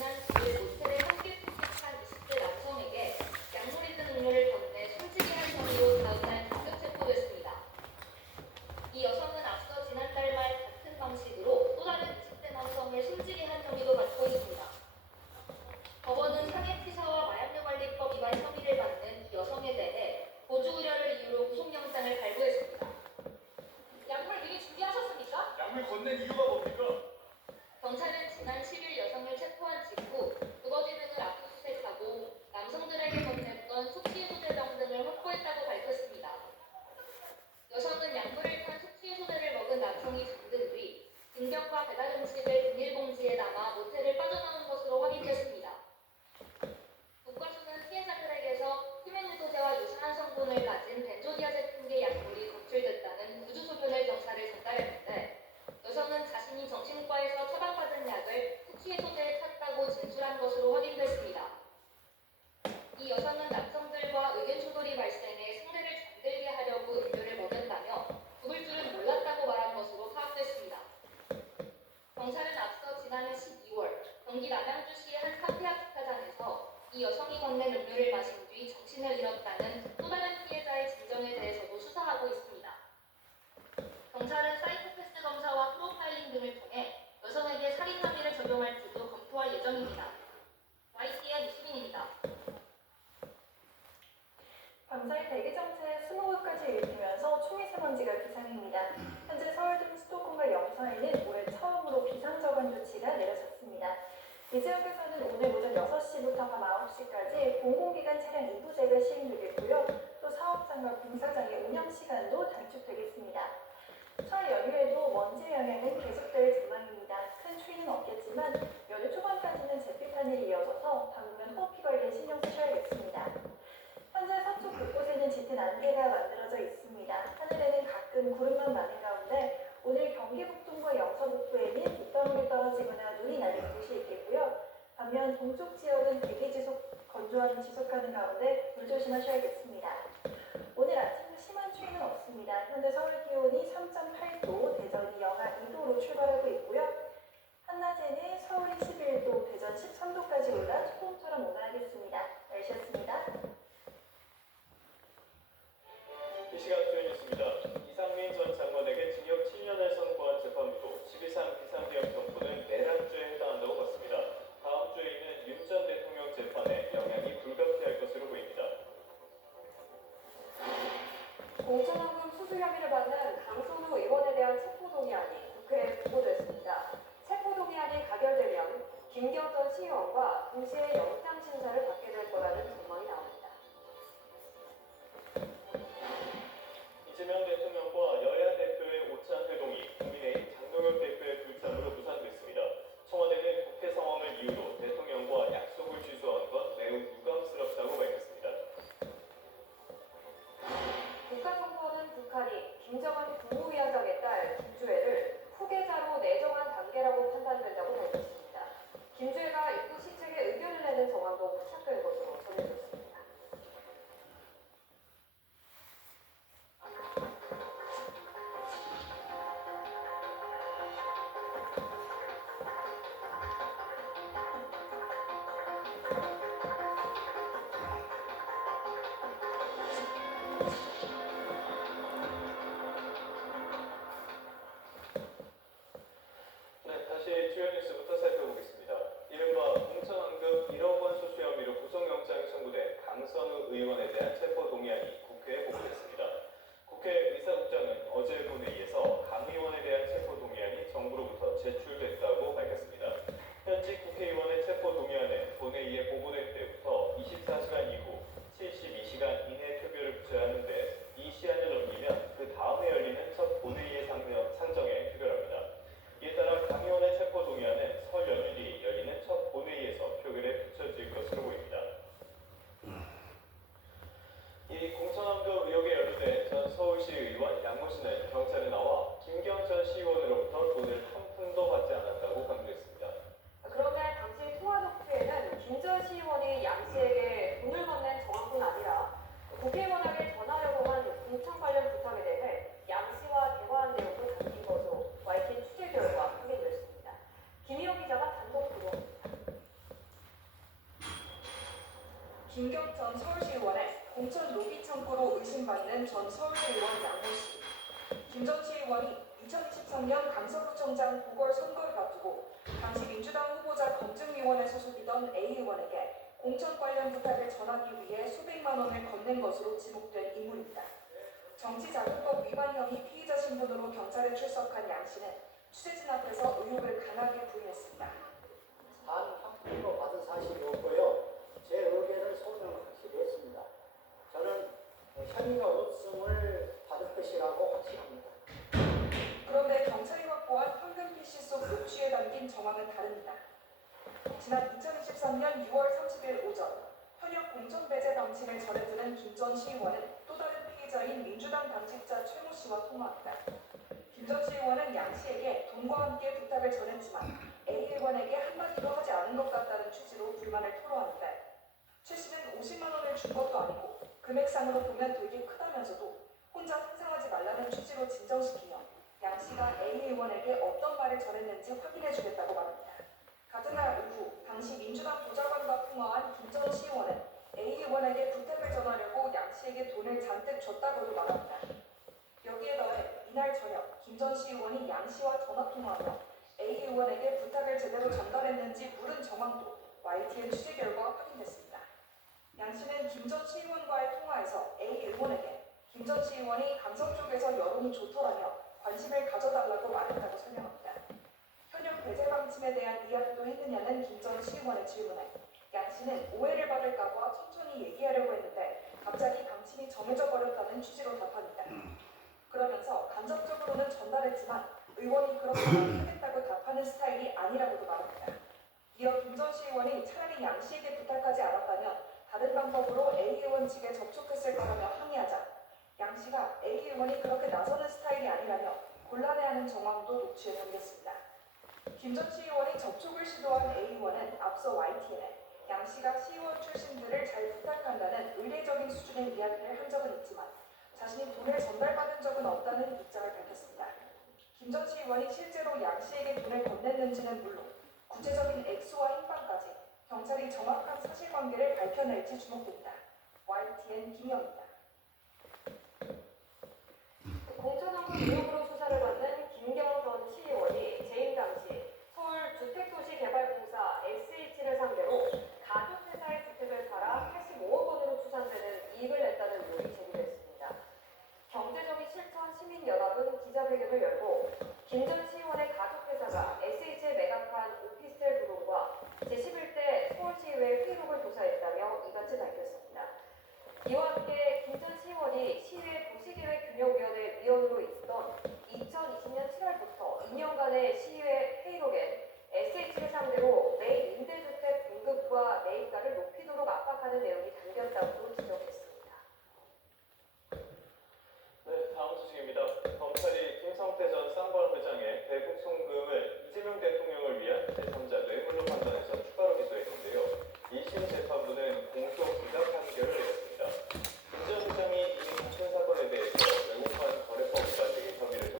지난 9일 모텔에 함께 폭격한 20대 남성에게 약물이 든 음료를 건네 숨지게 한 혐의로 다음날 긴급 체포됐습니다. 이 여성은 앞서 지난달 말 같은 방식으로 또 다른 20대 남성을 숨지게 한 혐의도 받고 있습니다. 법원은 상해치사와 마약류관리법 위반 혐의를 받는 이 여성에 대해 보주 우려를 이유로 구속영장을 발부했습니다. 약물 미리 준비하셨습니까? 약물 건넨 이유가 뭡니까? 경찰은 지난 10일 여성을 체포한 직후 두거지 등을 압수수색하고 남성들에게 건넸던 숙취해소제병 등을 확보했다고 밝혔습니다. 여성은 약물을 탄 숙취해소제를 먹은 남성이 잠든 뒤 빈병과 배달 음식을 비닐봉지에 담아 모텔을 빠져나온 것으로 확인됐습니다. 국과수는 피해자들에게서 히멘유도제와 유사한 성분을 가진 벤조디아제품계 약물이 검출됐다는 구주 소견을 경찰에 전달했는데 여성은 자신이 정신과에서 처방받은 약을 숙취해소제에 탔다고 진술한 것으로 확인됐습니다. 이 여성은 남성들과 의견 충돌이 발생해 상대를 잠들게 하려고 음료를 먹였다며 죽을 줄은 몰랐다고 말한 것으로 파악됐습니다. 경찰은 앞서 지난해 12월 경기 남양주시의 한 카페 앞 주차장에서 이 여성이 건넨 음료를 마신 뒤 정신을 잃었다는 또 다른 피해자의 진정에 대해서도 수사하고 있습니다. 경찰은 사이코패스 검사와 프로파일링 등을 통해 여성에게 살인 혐의를 적용할지도 검토할 예정입니다. YTN 이수민입니다. 밤사이 대기정체 스모그까지 일으키면서 초미세먼지가 비상입니다. 현재 서울 등 수도권과 영서에는 올해 처음으로 비상저감 조치가 내려졌습니다. 이 지역에서는 오늘 오전 6시부터 밤 9시까지 공공기관 차량 2부제가 시행되겠고요. 또 사업장과 공사장의 운영시간도 단축되겠습니다. 설 연휴에도 먼지 영향은 계속될 전망입니다. 큰 추위는 없겠지만 연휴 초반까지는 잿빛 하늘이 이어져서 당분간 호흡기 관리에 신경 쓰셔야겠습니다. 현재 서쪽 곳곳에는 짙은 안개가 만들어져 있습니다. 하늘에는 가끔 구름만 많은 가운데 오늘 경기 북동과 영서 북부에는 빗방울이 떨어지거나 눈이 내리는 곳이 있겠고요. 반면 동쪽 지역은 대기 건조함이 지속하는 가운데 물조심하셔야겠습니다. 오늘 아침 심한 추위는 없습니다. 현재 서울 기온이 3.8도, 대전이 영하 2도로 출발하고 있고요. 한낮에는 서울이 11도, 대전 13도까지 올라 초봄처럼 온화하겠습니다. 날씨였습니다. 이 시간 주요 뉴스입니다. 이상민 전 장관에게 징역 7년을 선고한 재판부도 12상 비상계엄 선고는 내란죄에 해당한다고 봤습니다. 다음 주에 있는 윤 전 대통령 재판에 영향이 불가피할 것으로 보입니다. 공천원금 수수 혐의를 받는 강선우 의원에 대한 체포동의안이 국회에 보고됐습니다. 체포동의안이 가결되면 김기현 전 시의원과 동시에 영장 심사를 받게 될 거라는 전망이 나옵니다. 이재명 대통령과 여야 대표의 오찬 회동이 국민의힘 장동혁 대표의 불참으로 무산됐습니다. 청와대는 국회 상황을 이유로 대통령과 약속을 취소한 것 매우 유감스럽다고 밝혔습니다. 국가정보원은 북한이 김정은 국무위원장의 딸 김주애를 후계자로 내정한 단계라고 판단된다고 밝혔습니다. 김주애가 입국 시책에 의견을 내는 정황도 포착된 것으로 전해졌습니다. 다시 주요 뉴스부터 살펴보겠습니다. 이른바 공천원금 1억 원 수수 혐의로 구속영장이 청구된 강선우 의원에 대한 체포동의안이 국회에 보고됐습니다. 국회 의사국장은 어제 본회의에서 강 의원에 대한 체포동의안이 정부로부터 제출됐다고 밝혔습니다. 현직 국회의원의 체포동의안은 본회의에 보고된 때부터 24시간 이후 72시간 이내 표결을 붙여야 하는데 김경 전 서울시의원의 공천 로비 창구로 의심받는 전 서울시의원 양모 씨. 김 전 시의원이 2023년 강서구청장 보궐선거를 앞두고 당시 민주당 후보자 검증위원회 소속이던 A 의원에게 공천 관련 부탁을 전하기 위해 수백만 원을 건넨 것으로 지목된 인물입니다. 정치자금법 위반 혐의 피의자 신분으로 경찰에 출석한 양 씨는 취재진 앞에서 의혹을 강하게 부인했습니다. 단 한 푼도 받은 사실이 없고요. 제 의견을 소명하기로 했습니다. 저는 혐의가 없음을 받을 것이라고 확신합니다. 그런데 경찰이 확보한 황금 PC 속 녹취에 담긴 정황은 다릅니다. 지난 2023년 6월 30일 오전 현역 공천 배제 방침을 전해드는 김 전 시의원은 또 다른 피의자인 민주당 당직자 최모 씨와 통화합니다. 김 전 시의원은 양 씨에게 돈과 함께 부탁을 전했지만 A 의원에게 한마디도 하지 않은 것 같다는 취지로 불만을 토로하는데 최 씨는 50만 원을 준 것도 아니고 금액상으로 보면 되게 크다면서도 혼자 상상하지 말라는 취지로 진정시키며 양 씨가 A 의원에게 어떤 말을 전했는지 확인해 주겠다고 말합니다. 같은 날 오후 당시 민주당 보좌관과 통화한 김 전 시의원은 A 의원에게 부탁을 전하려고 양 씨에게 돈을 잔뜩 줬다고도 말합니다. 여기에 더해 이날 저녁 김 전 시의원이 양 씨와 전화통화하며 A 의원에게 부탁을 제대로 전달했는지 물은 정황도 YTN 취재 결과 확인됐습니다. 양 씨는 김 전 시의원과의 통화에서 A 의원에게 김 전 시의원이 강서 쪽에서 여론이 좋더라며 관심을 가져달라고 말했다고 설명합니다. 현역 배제 방침에 대한 이야기도 했느냐는 김 전 시의원의 질문에 양 씨는 오해를 받을까봐 천천히 얘기하려고 했는데 갑자기 방침이 정해져 버렸다는 취지로 답합니다. 그러면서 간접적으로는 전달했지만 의원이 그렇게 하겠다고 답하는 스타일이 아니라고도 말합니다. 이어 김 전 시의원이 차라리 양 씨에게 부탁하지 않았다면 다른 방법으로 A 의원 측에 접촉했을 거라며 항의하자 양 씨가 A 의원이 그렇게 나서는 스타일이 아니라며 곤란해하는 정황도 녹취에 담겼습니다. 김 전 시의원이 접촉을 시도한 A 의원은 앞서 YTN에 양 씨가 시의원 출신들을 잘 부탁한다는 의례적인 수준의 이야기를 한 적은 있지만 자신이 돈을 전달받은 적은 없다는 입장을 밝혔습니다. 김 전 시의원이 실제로 양 씨에게 돈을 건넸는지는 물론 구체적인 액수와 행방까지 경찰이 정확한 사실관계를 밝혀낼지 주목됩니다. YTN 김영입니다. 공천왕금 의혹으로